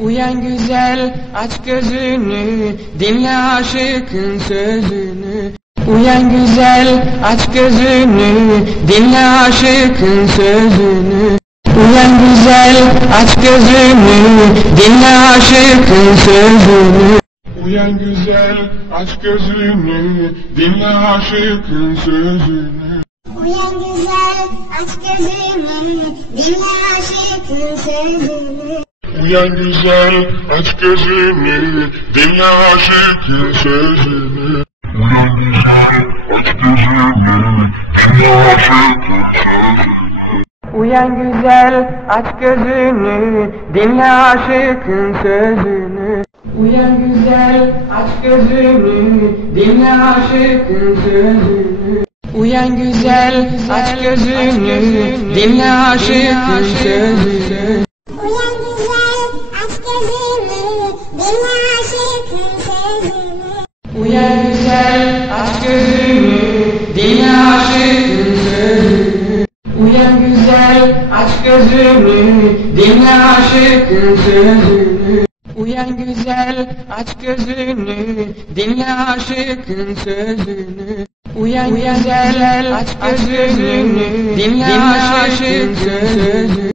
Uyan güzel, aç gözünü, dinle aşıkın sözünü. Uyan güzel, aç gözünü, dinle aşıkın sözünü. Uyan güzel, aç gözünü, dinle aşıkın sözünü. Uyan güzel, aç gözünü, dinle aşıkın sözünü. Uyan güzel, aç gözünü, dinle aşıkın sözünü. Uyan güzel, aç gözünü, dinle aşıkın sözünü. Uyan güzel, aç gözünü, dinle aşıkın sözünü. Uyan güzel, aç gözünü, dinle aşıkın sözünü. Uyan güzel, aç gözünü, dinle aşıkın sözünü. Uyan güzel, aç gözünü, dinle aşıkın sözünü. Uyan güzel, aç gözünü, dinle aşıkın sözünü. Uyan güzel, aç gözünü, dinle aşıkın sözünü. Uyan güzel, aç gözünü, dinle aşıkın sözünü. Uyan güzel, aç gözünü, dinle aşıkın sözünü. Uyan güzel, aç gözünü, dinle aşıkın sözünü.